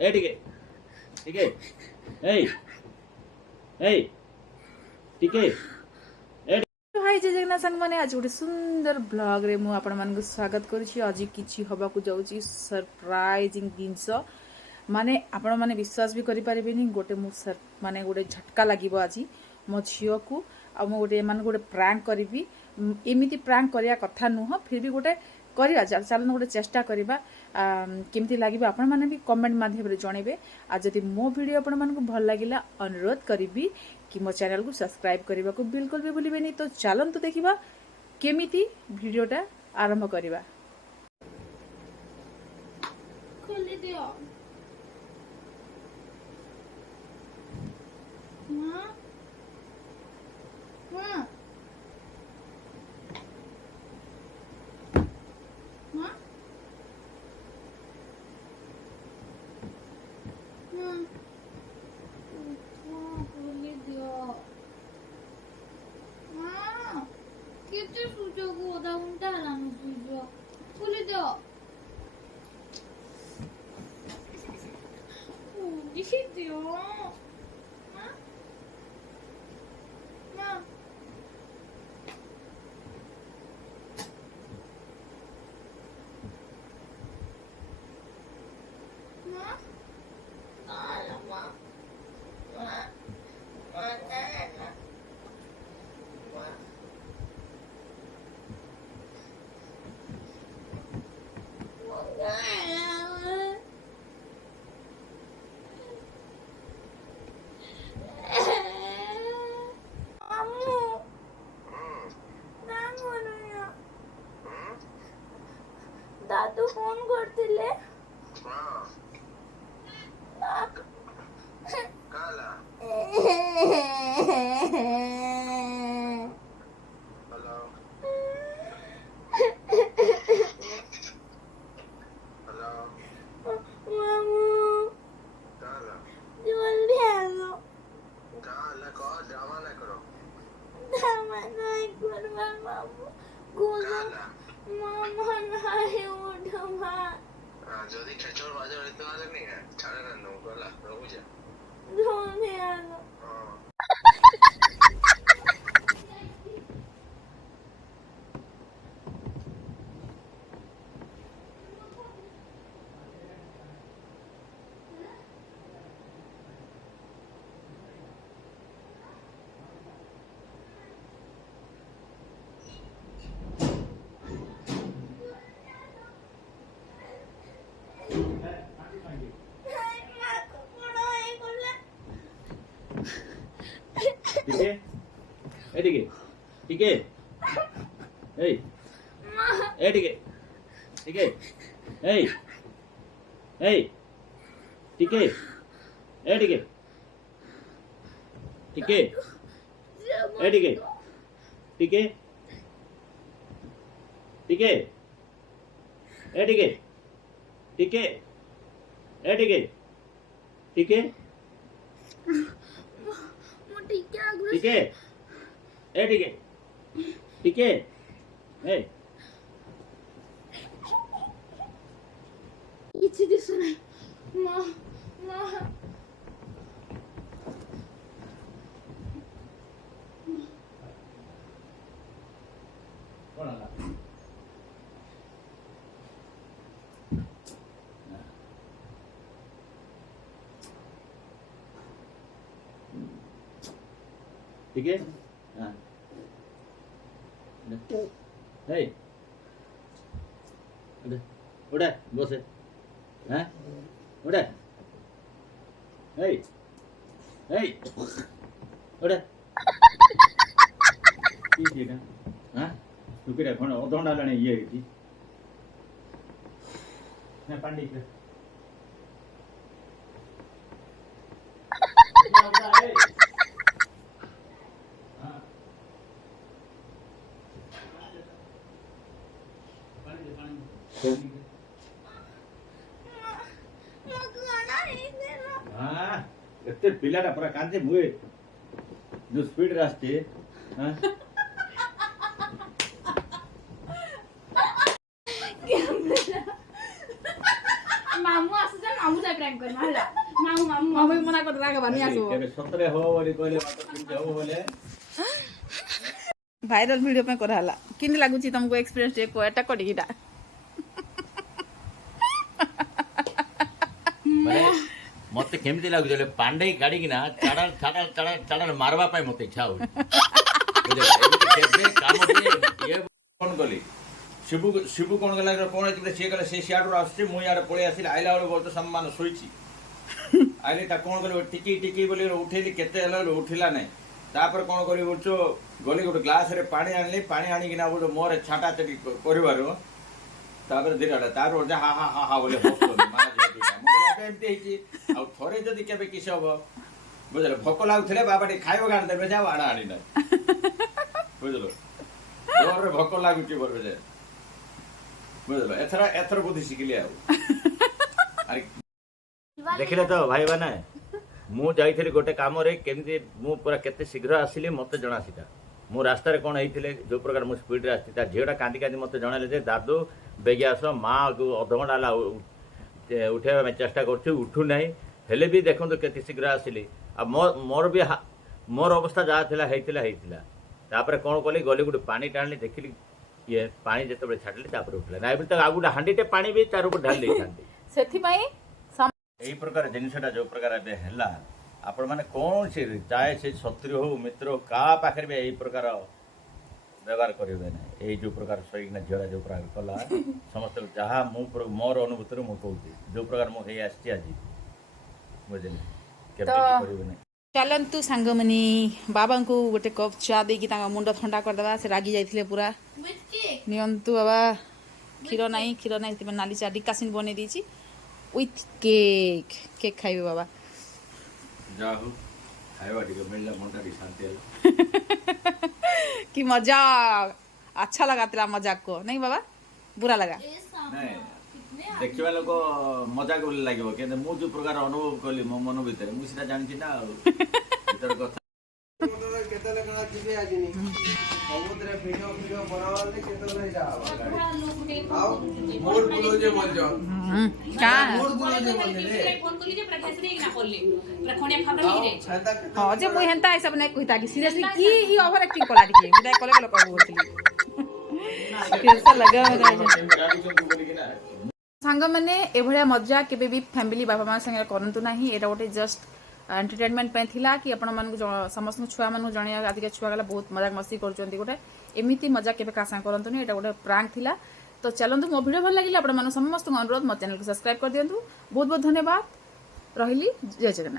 ए ठीक है ए ठीक है हाय जय जगन्नाथ सांग माने आज गोटे सुंदर ब्लॉग रे मु आपण मान स्वागत करूची। आज किछि हबा को जाउची सरप्राइजिंग जिंस माने आपण माने विश्वास भी करि परिबेनी। गोटे मु माने गोटे झटका लागिबो आज मो झियो को आ मु गोटे मान गोटे प्रैंक करिवि। एमिति प्रैंक करिया कथा नुह फिर भी गोटे करिया चल गोटे चेष्टा करिबा केमती लागिबो आपण माने भी कमेंट माध्यम रे जणेबे। आ जदि मो वीडियो आपण मान को भल लागिला अनुरोध करिवि कि मो चैनल को सब्सक्राइब करने को बिल्कुल भी भूलिबेनी। तो चलंतु देखिबा केमिति वीडियोटा आरंभ करिबा। खोली दियो मां मां मां मां खोली दियो मां कितने सूचो को ओदा उल्टा लानो सूचो खोली दियो दिखी दियो मां मां मां आला मां मां मां ना मां दादू फोन करथिले काला हेलो हेलो मामू काला जल्दी आओ काला को ड्रामा ना करो ड्रामा नहीं करवा मामू गोला काला मामा नहीं उठवा যদি খেচর বাজার হইতে পারে নি ছাড়ে না নো কালা বুঝা জলদি आओ ठीक है ए ठीक है ए ठीक है ठीक है ठीक है ठीक है ठीक है ठीक है ठीक है ठीक है ठीक है ठीक है मोटी क्या गुरु ठीक है ठीक है ठीक है किसी दिसू नाही मां मां कौन आला ठीक है हाँ hey udah bos hah udah hey udah ini kan hah tu kira kau nak orang dah ni iya gitu nak pandai ke एते पिलाटा पूरा कांदे मुए जो स्पीड रास्ते हां मामू असं मामू से प्रैंक करना हला मामू मामू मम्मी मना कर राग बानी आसो केबे सतरे हो बोली कहले मात्र केमते हो बोले भाइरल वीडियो पे कराला किन लागुची तुमको एक्सपीरियंस टे को एटा कोडीटा माने मते केमते लागु जले पांडे गाड़ी किना चढ़ल मारवा पाए मते इच्छा हो बुझे केबे काम ये कोन गली शिबू कोन गला कोन एते से गला से सियाडू आछे मु याडे पळे आसिल आइला वाला बहुत सम्मान सोईची आइले ता कोन गले टिकी बोली उठेली केते हला उठिला नै तापर कोन करी बोचो गली गोटे ग्लास रे पानी आनली पानी आनी किना बोलो मोर छाटा चटी करबारो तापर दिराडा तार ओजा हा हा हा बोले हसतो मा जे मुगला एमते हिची आ थोरे जदी केबे किस हबो बुझलो भोक लागुथले बाबाटी खाइबो गान देबे जा आडा आनी नै बुझलो जोर रे भोक लागुची बोलबे जे बुझलो एथरा बुद्धि सिखिले आ अरे देखिले तो भाई बने मु जाइथिली गोटे काम रे केमती मु पूरा केते शीघ्र आसिली मते जणा सीता मु रास्ता रे कोन हेइथिले जो प्रकार मु स्पीड रे आस्ती ता झेडा कांदी कांदी मते जणाले जे दादू बेगियास मां को अधघंटा ला उठेबा में चेष्टा करछु उठु नाही हेले भी देखंतो केते शीघ्र आसिली आ मोर भी मोर अवस्था जा थिला हेइथिला तापर कोन कोली गली गुड पानी टाणली देखिली ये पानी जते बळे छाडली तापर उठला नाही भी त आगुडा हांडीटे पानी भी तार ऊपर ढाल देखांती सेथि पई यही प्रकार जिनसटा जो प्रकार ए हैला आपण माने कौन से चाहे से शत्रु हो मित्र हो का पाखर भी यही प्रकार व्यवहार करिवे ना यही जो प्रकार सहीना झेड़ा जो प्रकार कला समस्त जहाँ मोर अनुभूति रे मु कहूची जो प्रकार मु हे आछि आज बुझले केबे करिवे ना चलंतु सांगमनी बाबा को गोटे कप चा देकी तांगा मुंड ठंडा कर देबा से रागी जाइथिले पूरा नियंतु बाबा खीर नाही ते नाली चा डिकासिन बने दीची विथ केक खाइबे बाबा जाहु खाइबा ठीक मिलला मनटा दी शांति हला कि मजाक अच्छा लगा तेरा मजाक को नहीं बाबा बुरा लगा नहीं देखिबा लोक मजाक बोले लागिबो के मु जो प्रकार अनुभव कली मो मन भीतर मु सीधा जानछि ना भीतर कथा केते लगना जिबे आजिनी समुद्र वीडियो बनावले केते ले जावा आओ मोर बोलो जे बोल जाओ का मोर बोलो जे बोल रे फोन कली जे प्रकाश रे ना करले प्रखोनिया खबर नहीं रे हां जे मुई हेंता सब नै कहिता कि सीरियसली ई ओवर एक्टिंग कला दिखे बुदा कले कहबो बोलती कैसा लगा हमरा सांग माने एभळ्या मजा केबे भी फैमिली बाबा मा संगे करंतु नाही एटा गोटे जस्ट एंटरटेनमेंट पे थिला कि आपण मन समस्त छुआ मन जणे आदि के छुआ गला बहुत मजाक मस्ती करचंती गोटे एमिति मजा केबे कासा करंतु नहीं एटा गोटे प्रैंक थिला तो चलंतु मो वीडियो भल लागिला आपण मन समस्त अनुरोध मो चैनल को सब्सक्राइब कर दियंतु बहुत बहुत धन्यवाद रहिली जय जगन्नाथ।